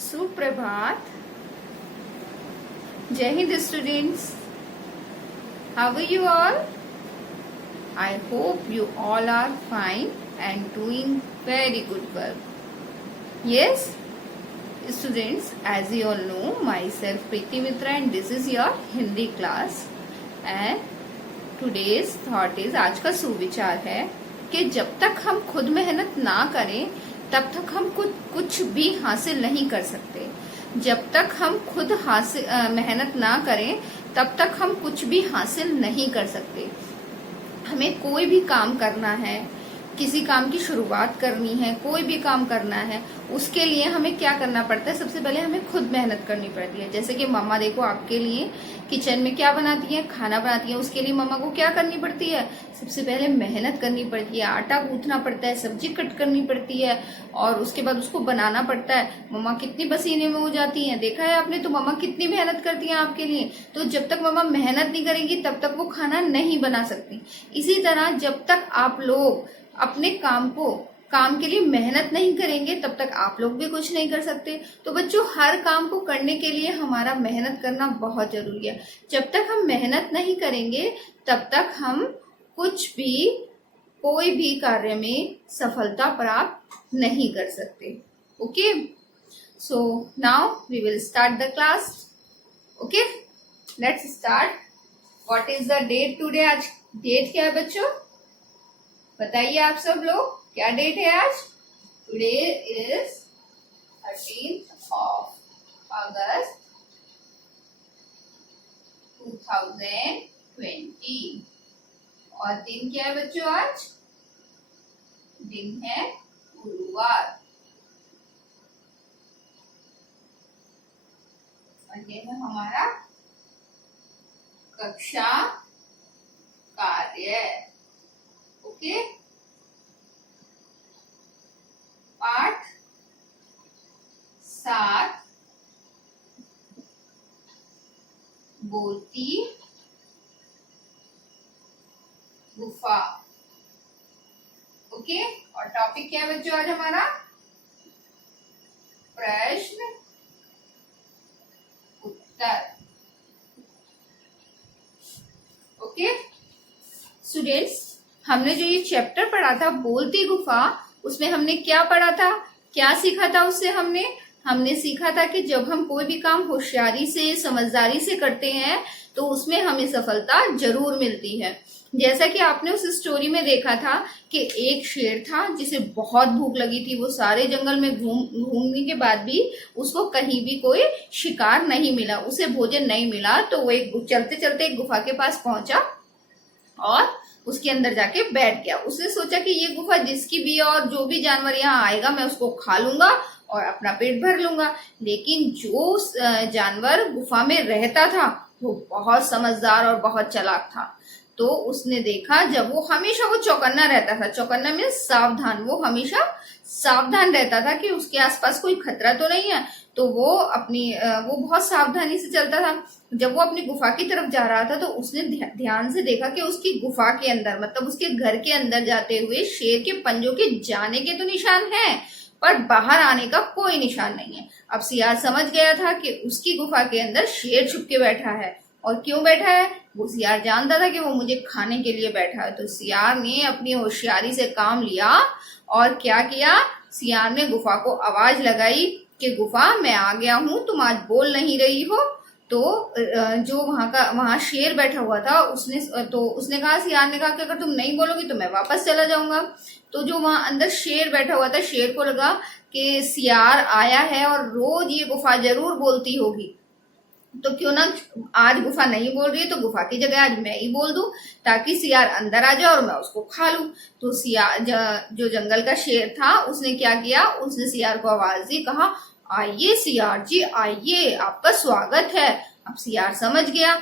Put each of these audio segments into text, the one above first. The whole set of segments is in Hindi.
सुप्रभात. Jai Hind students. How are you all? I hope you all are fine and doing very good work. Yes, students, as you all know, myself Preeti Mitra and this is your Hindi class. And today's thought is, आज का सुविचार है कि जब तक हम खुद मेहनत ना करें तब तक हम कुछ भी हासिल नहीं कर सकते. जब तक हम खुद मेहनत ना करें तब तक हम कुछ भी हासिल नहीं कर सकते. हमें कोई भी काम करना है, किसी काम की शुरुआत करनी है, कोई भी काम करना है, उसके लिए हमें क्या करना पड़ता है? सबसे पहले हमें खुद मेहनत करनी पड़ती है. जैसे कि मम्मा देखो आपके लिए किचन में क्या बनाती है, खाना बनाती है. उसके लिए मम्मा को क्या करनी पड़ती है? सबसे पहले मेहनत करनी पड़ती है. आटा गूंथना पड़ता है, सब्जी कट करनी पड़ती है और उसके बाद उसको बनाना पड़ता है. मम्मा कितनी पसीने में हो जाती हैं, देखा है आपने. तो मम्मा कितनी मेहनत करती हैं आपके लिए. तो जब तक मम्मा मेहनत नहीं करेंगी तब तक वो खाना नहीं बना सकती. इसी तरह जब तक आप लोग अपने काम के लिए मेहनत नहीं करेंगे तब तक आप लोग भी कुछ नहीं कर सकते. तो बच्चों, हर काम को करने के लिए हमारा मेहनत करना बहुत जरूरी है. जब तक हम मेहनत नहीं करेंगे तब तक हम कोई भी कार्य में सफलता प्राप्त नहीं कर सकते. Okay, so now we will start the class. Okay, let's start. What is the date today? आज डेट क्या है बच्चों? बताइए आप सब लोग, क्या डेट है आज? Today is 13th of August 2020. और दिन क्या है बच्चों आज? दिन है गुरुवार. और ये है हमारा कक्षा कार्य. ओके, पाठ 7 बोलती गुफा. ओके, और टॉपिक क्या है बच्चों आज हमारा? प्रश्न उत्तर. ओके स्टूडेंट्स, हमने जो ये चैप्टर पढ़ा था बोलती गुफा, उसमें हमने क्या पढ़ा था, क्या सीखा था? उससे हमने सीखा था कि जब हम कोई भी काम होशियारी से, समझदारी से करते हैं तो उसमें हमें सफलता जरूर मिलती है. जैसा कि आपने उस स्टोरी में देखा था कि एक शेर था जिसे बहुत भूख लगी थी. वो सारे जंगल में घूमने के बाद भी उसको कहीं भी कोई शिकार नहीं मिला, उसे भोजन नहीं मिला. तो वो चलते चलते एक गुफा के पास पहुंचा और उसके अंदर जाके बैठ गया. उसने सोचा कि ये गुफा जिसकी भी और जो भी जानवर यहाँ आएगा मैं उसको खा लूंगा और अपना पेट भर लूंगा. लेकिन जो जानवर गुफा में रहता था वो बहुत समझदार और बहुत चालाक था. तो उसने देखा, जब वो चौकन्ना रहता था. चौकन्ना में सावधान, वो हमेशा सावधान रहता था कि उसके आसपास कोई खतरा तो नहीं है. तो वो बहुत सावधानी से चलता था. जब वो अपनी गुफा की तरफ जा रहा था तो उसने ध्यान से देखा कि उसकी गुफा के अंदर, मतलब उसके घर के अंदर जाते हुए शेर के पंजों के जाने के तो निशान हैं, पर बाहर आने का कोई निशान नहीं है. अब सियार समझ गया था कि उसकी गुफा के अंदर शेर छुप के बैठा है. और क्यों बैठा है? वो सियार जानता था कि वो मुझे खाने के लिए बैठा है. तो सियार ने अपनी होशियारी से काम लिया और क्या किया? सियार ने गुफा को आवाज लगाई कि गुफा, मैं आ गया हूं, तुम आज बोल नहीं रही हो. तो जो वहां शेर बैठा हुआ था उसने कहा, सियार ने कहा कि अगर तुम नहीं बोलोगी तो मैं वापस चला जाऊंगा. तो जो वहां अंदर शेर बैठा हुआ था, शेर को लगा कि सियार आया है और रोज ये गुफा जरूर बोलती होगी, तो क्यों ना आज गुफा नहीं बोल रही है तो गुफा की जगह आज मैं ही बोल दूं ताकि सियार अंदर आ जाए और मैं उसको खा लूं. तो सियार, जो जंगल का शेर था, उसने क्या किया? उसने सियार को आवाज दी, कहा, आइए सियार जी, आइए, आपका स्वागत है. अब सियार समझ गया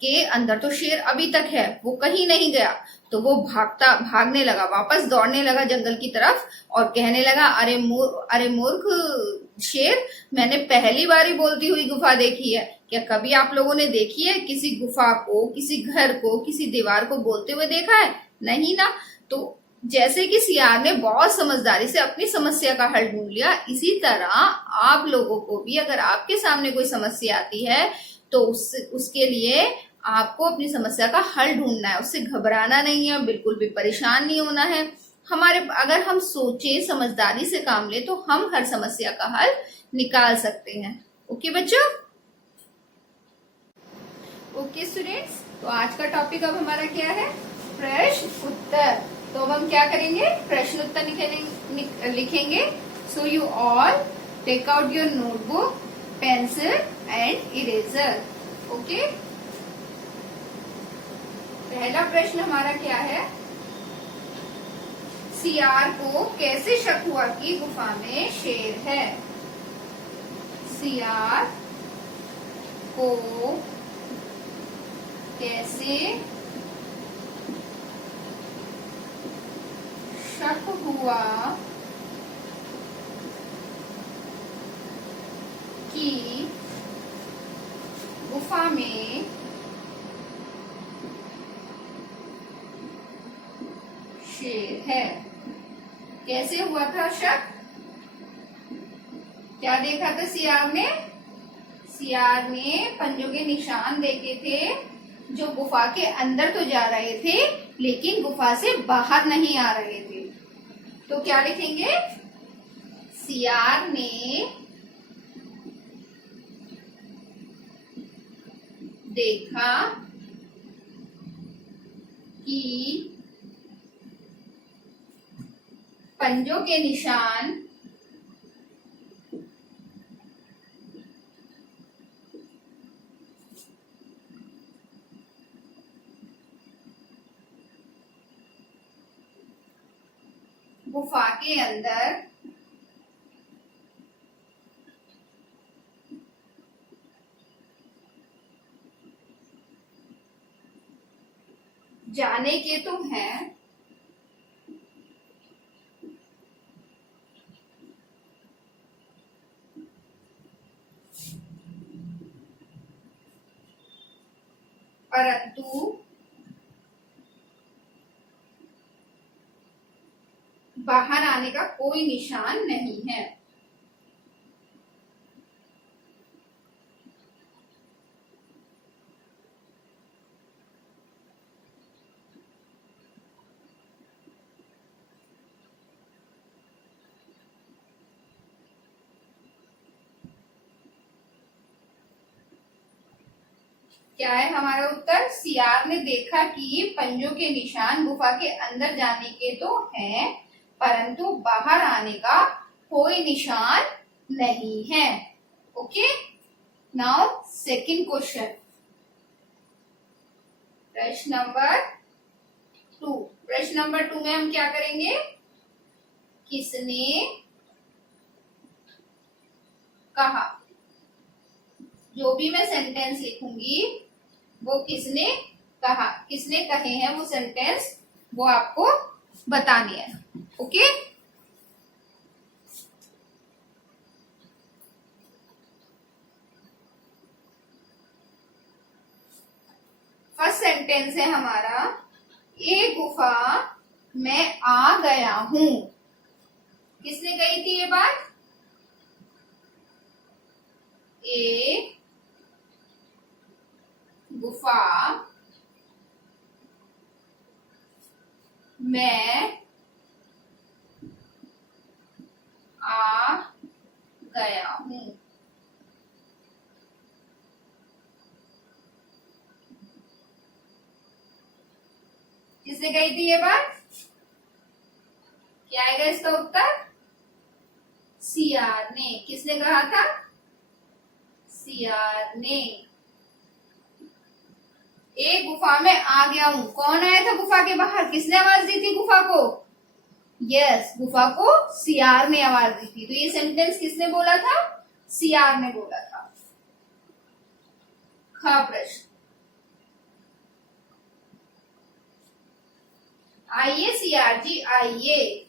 कि अंदर तो शेर अभी तक है, वो कहीं नहीं गया. तो वो भागने लगा, वापस दौड़ने लगा जंगल की तरफ और कहने लगा, अरे मूर्ख शेर, मैंने पहली बार ही बोलती हुई गुफा देखी है. क्या कभी आप लोगों ने देखी है किसी गुफा को, किसी घर को, किसी दीवार को बोलते हुए देखा है? नहीं ना. तो जैसे कि सियार ने बहुत समझदारी से अपनी समस्या का हल ढूंढ लिया, इसी तरह आप लोगों को भी अगर आपके सामने कोई समस्या आती है तो उसके लिए आपको अपनी समस्या का हल ढूंढना है, उससे घबराना नहीं है, बिल्कुल भी परेशान नहीं होना है। अगर हम सोचे समझदारी से काम ले तो हम हर समस्या का हल निकाल सकते हैं। ओके बच्चों, ओके स्टूडेंट्स, तो आज का टॉपिक अब हमारा क्या है, प्रश्न उत्तर। तो अब हम क्या करेंगे, प्रश्न उत्तर लिखेंगे। So you all take out your notebook, pencil and eraser. Okay, पहला प्रश्न हमारा क्या है, सियार को कैसे शक हुआ कि गुफा में शेर है। सियार को कैसे शक हुआ कि गुफा में शेर है। कैसे हुआ था शक, क्या देखा था सियार ने, सियार ने पंजों के निशान देखे थे जो गुफा के अंदर तो जा रहे थे लेकिन गुफा से बाहर नहीं आ रहे थे। तो क्या लिखेंगे, सियार ने देखा कि पंजों के निशान गुफा के अंदर जाने के तो हैं परंतु बाहर आने का कोई निशान नहीं है। क्या है हमारा उत्तर, सियार ने देखा कि पंजों के निशान गुफा के अंदर जाने के तो हैं परंतु बाहर आने का कोई निशान नहीं है। ओके, नाउ सेकंड क्वेश्चन, प्रश्न नंबर 2। प्रश्न नंबर 2 में हम क्या करेंगे, किसने कहा, जो भी मैं सेंटेंस लिखूंगी वो किसने कहा, किसने कहे हैं वो सेंटेंस वो आपको बताने हैं। ओके, फर्स्ट सेंटेंस है हमारा, ये गुफा मैं आ गया हूं। किसने कही थी ये बात, ए गुफा मैं आ गया हूं। किसने कही थी ये बात, क्या आएगा इसका उत्तर, सियार ने। किसने कहा था, सियार ने। एक गुफा में आ गया हूं, कौन आया था गुफा के बाहर, किसने आवाज दी थी गुफा को, यस गुफा को सियार ने आवाज दी थी। तो ये सेंटेंस किसने बोला था, सियार ने बोला था। ख प्रश्न, आइए सियार जी आइए।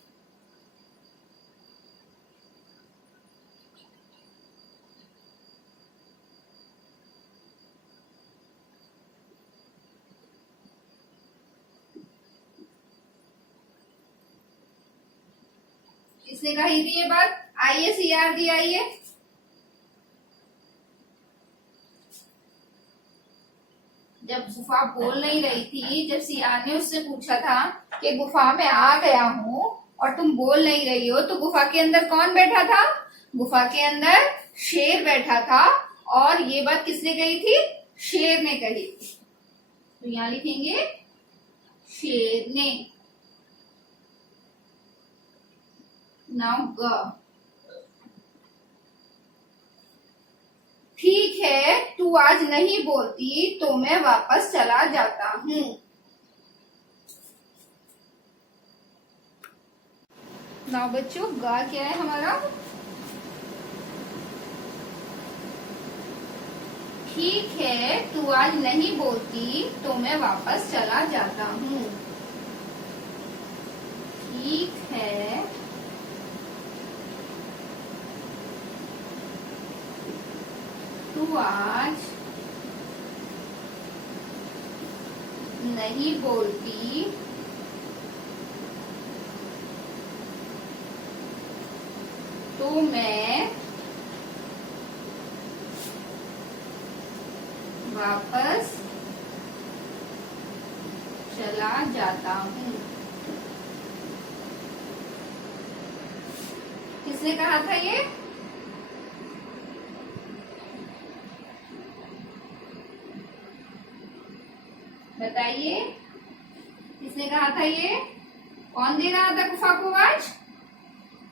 किसने कही थी ये बात? आइए सीआर दी, आइए। जब गुफा बोल नहीं रही थी, जब सीआर ने उससे पूछा था कि गुफा में आ गया हूँ और तुम बोल नहीं रही हो, तो गुफा के अंदर कौन बैठा था? गुफा के अंदर शेर बैठा था। और ये बात किसने कही थी? शेर ने कही थी। तो यहां लिखेंगे शेर ने। नाउ ग। ठीक है, तू आज नहीं बोलती तो मैं वापस चला जाता हूँ। नाउ बच्चों, गा क्या है हमारा? ठीक है, तू आज नहीं बोलती तो मैं वापस चला जाता हूँ। ठीक है, तू आज नहीं बोलती तो मैं वापस चला जाता हूँ। किसने कहा था ये? बताइए, किसने कहा था ये? कौन दे रहा था गुफा को आवाज?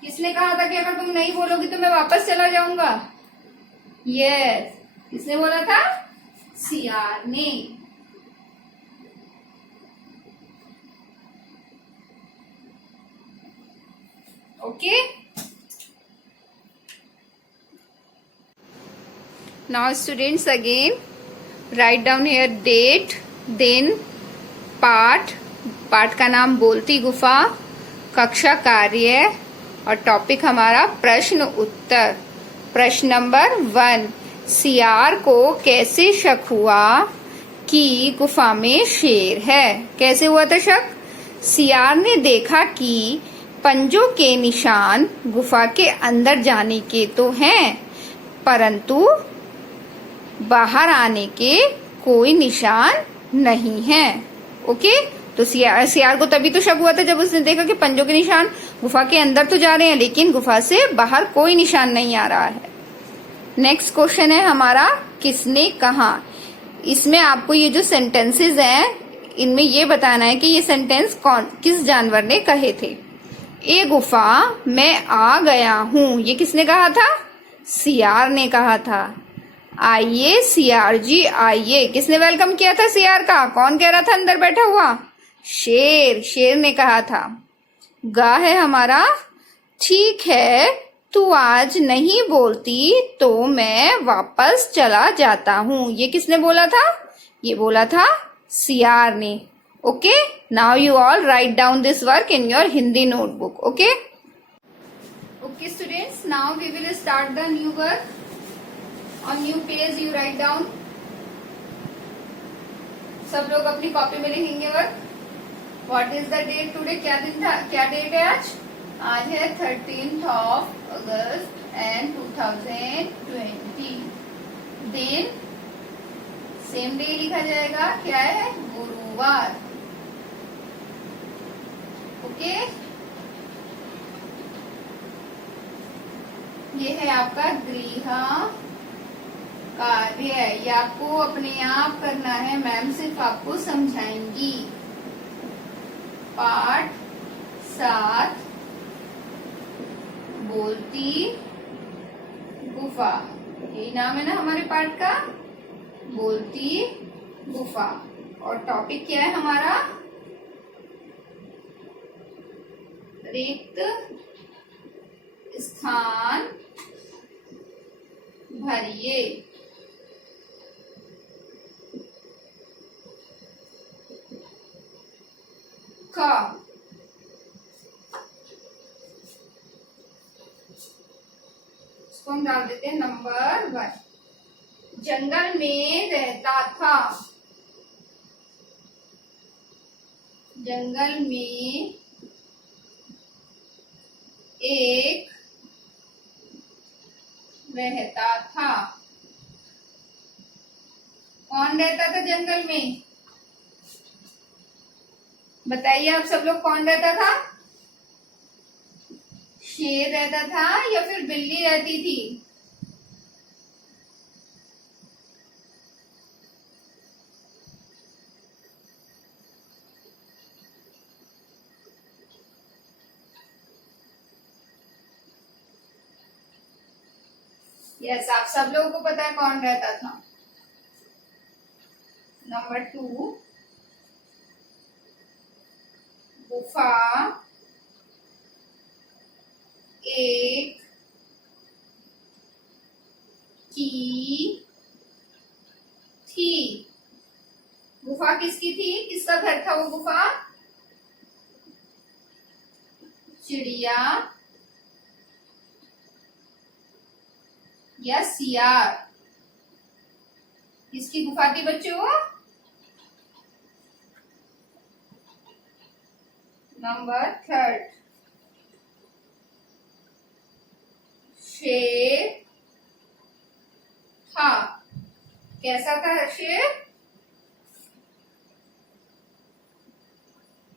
किसने कहा था कि अगर तुम नहीं बोलोगी तो मैं वापस चला जाऊंगा? यस, किसने बोला था? सीआर ने। Okay, now students again write down here date, दिन, पाठ, पाठ का नाम बोलती गुफा, कक्षा कार्य और टॉपिक हमारा प्रश्न उत्तर। प्रश्न नंबर 1, सीआर को कैसे शक हुआ कि गुफा में शेर है? कैसे हुआ था शक? सीआर ने देखा कि पंजों के निशान गुफा के अंदर जाने के तो हैं, परंतु बाहर आने के कोई निशान नहीं है। ओके, तो सीआर को तभी तो शक हुआ था जब उसने देखा कि पंजों के निशान गुफा के अंदर तो जा रहे हैं, लेकिन गुफा से बाहर कोई निशान नहीं आ रहा है। नेक्स्ट क्वेश्चन है हमारा, किसने कहा? इसमें आपको ये जो सेंटेंसेस हैं, इनमें ये बताना है कि ये सेंटेंस किस जानवर ने कहे थे। ए गुफा मैं आ गया हूँ, ये किसने कहा था? सीआर ने कहा था। आइए सीआर जी आइए, किसने वेलकम किया था सीआर का? कौन कह रहा था अंदर बैठा हुआ? शेर, शेर ने कहा था। गा है हमारा, ठीक है तू आज नहीं बोलती तो मैं वापस चला जाता हूँ, ये किसने बोला था? ये बोला था सीआर ने। Okay, now you all write down this work in your Hindi notebook. Okay okay students, now we will start the new work. On new page you write down। सब लोग अपनी कॉपी में लिखेंगे work. What is the date today? क्या दिन था, क्या डेट है आज? आज है 13th of August and 2020। दिन सेम डे लिखा जाएगा, क्या है? गुरुवार। ओके, ये है आपका गृह कार्य, ये आपको अपने आप करना है, मैम सिर्फ आपको समझाएंगी। पाठ 7 बोलती गुफा, यही नाम है ना हमारे पाठ का, बोलती गुफा। और टॉपिक क्या है हमारा? रिक्त स्थान भरिए। क, इसको हम डाल देते हैं नंबर 1। जंगल में रहता था, जंगल में एक रहता था। कौन रहता था जंगल में? बताइए आप सब लोग, कौन रहता था? शेर रहता था या फिर बिल्ली रहती थी? यस, आप सब लोगों को पता है कौन रहता था। नंबर 2, गुफा एक की थी। गुफा किसकी थी? किसका घर था वो गुफा? चिड़िया या सियार? किसकी गुफा थी बच्चों? नंबर 3, शेर था। कैसा था शेर?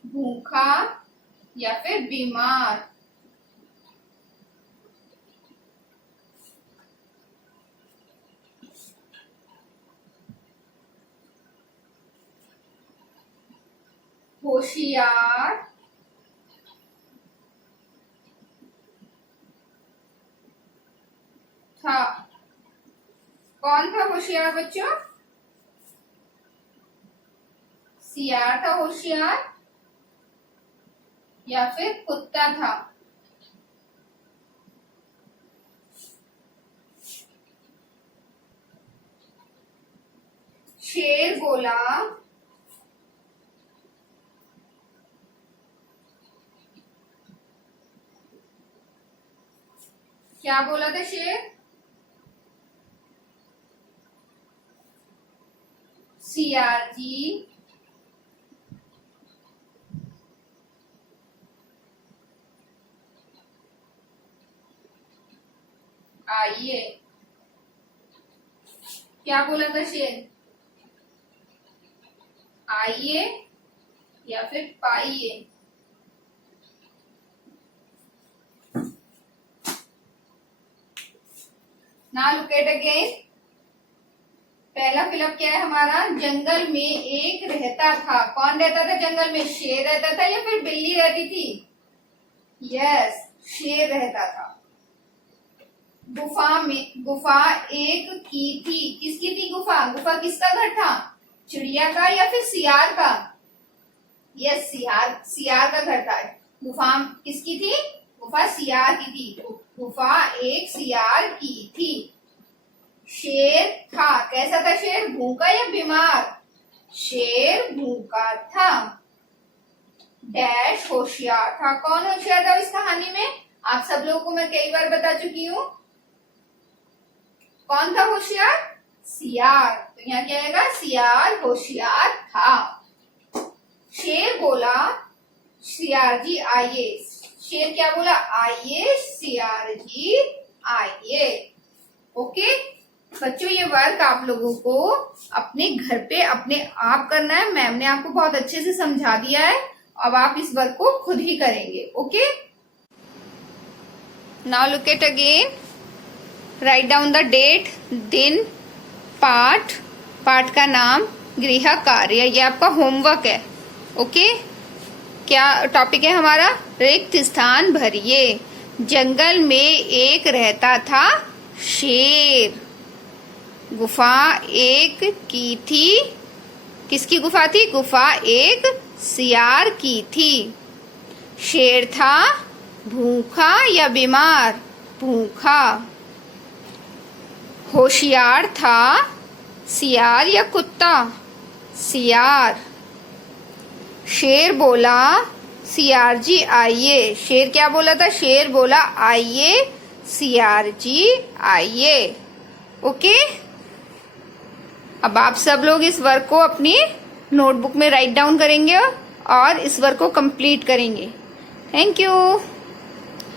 भूखा या फिर बीमार? होशियार था। कौन था होशियार बच्चों? सियार था होशियार या फिर कुत्ता था? शेर बोला, क्या बोला था शेर? सियार जी आइए। क्या बोला था शेर? आइए या फिर पाइए? ना लुक एट अगेन। पहला फिलअप क्या है हमारा? जंगल में एक रहता था। कौन रहता था जंगल में? शेर रहता था या फिर बिल्ली रहती थी? यस, शेर रहता था। गुफा एक की थी। किसकी थी गुफा? गुफा किसका घर था? चिड़िया का या फिर सियार का? यस, सियार का घर था। गुफा किसकी थी? गुफा सियार की थी। गुफा एक सियार की थी। शेर था। कैसा था शेर? भूखा या बीमार? शेर भूखा था। डैश होशियार था। कौन होशियार था इस कहानी में? आप सब लोगों को मैं कई बार बता चुकी हूँ। कौन था होशियार? सियार। तो यहाँ क्या आएगा? सियार होशियार था। शेर बोला, सियार जी आइए। शेर क्या बोला? आइए सियार जी आइए। ओके बच्चों, ये वर्क आप लोगों को अपने घर पे अपने आप करना है। मैम ने आपको बहुत अच्छे से समझा दिया है। अब आप इस वर्क को खुद ही करेंगे। Okay, now look at again. Write down the date, दिन, पाठ का नाम, गृह कार्य। ये आपका होमवर्क है। ओके, क्या टॉपिक है हमारा? रिक्त स्थान भरिए। जंगल में एक रहता था शेर। गुफा एक की थी। किसकी गुफा थी? गुफा एक सियार की थी। शेर था भूखा या बीमार? भूखा। होशियार था सियार या कुत्ता? सियार। शेर बोला, सियार जी आइए। शेर क्या बोला था? शेर बोला आइए सियार जी आइए। ओके, अब आप सब लोग इस वर्क को अपनी नोटबुक में राइट डाउन करेंगे और इस वर्क को कंप्लीट करेंगे। Thank you.